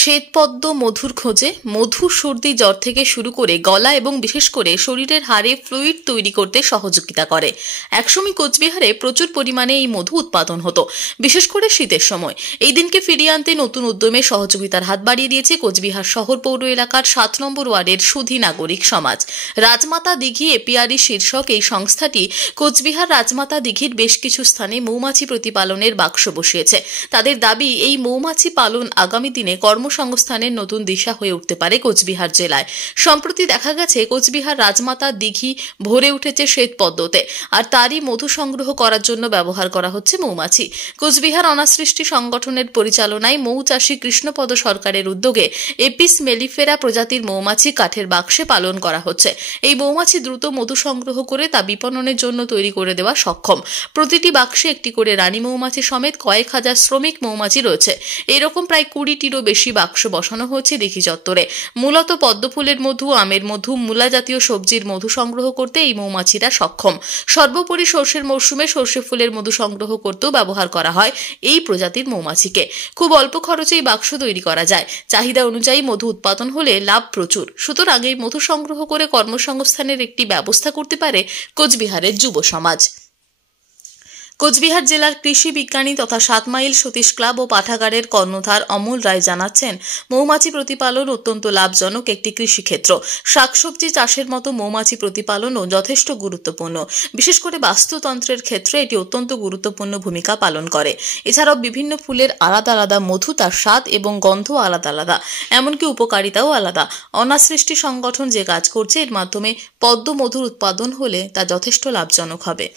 শ্বেতপদ্ম মধুর খোঁজে। মধু সর্দি জ্বর থেকে শুরু করে গলা এবং বিশেষ করে শরীরের হাড়ে ফ্লুইড তৈরি করতে সহযোগিতা করে। একসময় কোচবিহারে প্রচুর পরিমাণে এই মধু উৎপাদন হতো, বিশেষ করে শীতের সময়। এই দিনকে ফিরিয়ে আনতে নতুন উদ্যমে সহযোগিতার হাত বাড়িয়ে দিয়েছে কোচবিহার শহর পৌর এলাকার 7 নম্বর ওয়ার্ডের সুধী নাগরিক সমাজ। রাজমাতা দিঘি এপিআরই শীর্ষক এই সংস্থাটি কোচবিহার রাজমাতা দিঘির বেশ কিছু স্থানে মৌমাছি প্রতিপালনের বাক্স বসিয়েছে। তাদের দাবি, এই মৌমাছি পালন আগামী দিনে কর্মসংস্থানের নতুন দিশা হয়ে উঠতে পারে কোচবিহার জেলায়। সম্প্রতি দেখা গেছে কোচবিহার রাজমাতা দিঘি ভরে উঠেছে শ্বেতপদ্মতে, আর তারই মধু সংগ্রহ করার জন্য ব্যবহার করা হচ্ছে মৌমাছি। কোচবিহার অনাসৃষ্টি সংগঠনের পরিচালনায় মৌচাষী কৃষ্ণপদ সরকারের উদ্যোগে এপিস মেলিফেরা প্রজাতির মৌমাছি কাঠের বাক্সে পালন করা হচ্ছে। এই মৌমাছি দ্রুত মধু সংগ্রহ করে তা বিপণনের জন্য তৈরি করে দেওয়া সক্ষম। প্রতিটি বাক্সে একটি করে রানী মৌমাছি সমেত কয়েক হাজার শ্রমিক মৌমাছি রয়েছে। এরকম প্রায় 20টিরও বেশি বাক্স বসানো হয়েছে দিঘি চত্বরে। মূলত পদ্মফুলের মধু, আমের মধু, মূলা জাতীয় সবজির মধু সংগ্রহ করতে এই মৌমাছিরা সক্ষম। সর্বোপরি সর্ষের মরশুমে সর্ষে ফুলের মধু সংগ্রহ করতেও ব্যবহার করা হয় এই প্রজাতির মৌমাছিকে। খুব অল্প খরচেই বাক্স তৈরি করা যায়। চাহিদা অনুযায়ী মধু উৎপাদন হলে লাভ প্রচুর। সুতরাং এই মধু সংগ্রহ করে কর্মসংস্থানের একটি ব্যবস্থা করতে পারে কোচবিহারের যুব সমাজ। কোচবিহার জেলার কৃষি বিজ্ঞানী তথা 7 মাইল সতীশ ক্লাব ও পাঠাগারের কর্ণধার অমল রায় জানাচ্ছেন, মৌমাছি প্রতিপালন অত্যন্ত লাভজনক একটি কৃষিক্ষেত্র। শাকসবজি চাষের মতো মৌমাছি প্রতিপালনও যথেষ্ট গুরুত্বপূর্ণ। বিশেষ করে বাস্তুতন্ত্রের ক্ষেত্রে এটি অত্যন্ত গুরুত্বপূর্ণ ভূমিকা পালন করে। এছাড়াও বিভিন্ন ফুলের আলাদা আলাদা মধু, তার স্বাদ এবং গন্ধ আলাদা আলাদা, এমনকি উপকারিতাও আলাদা। অনাসৃষ্টি সংগঠন যে কাজ করছে, এর মাধ্যমে পদ্ম মধুর উৎপাদন হলে তা যথেষ্ট লাভজনক হবে।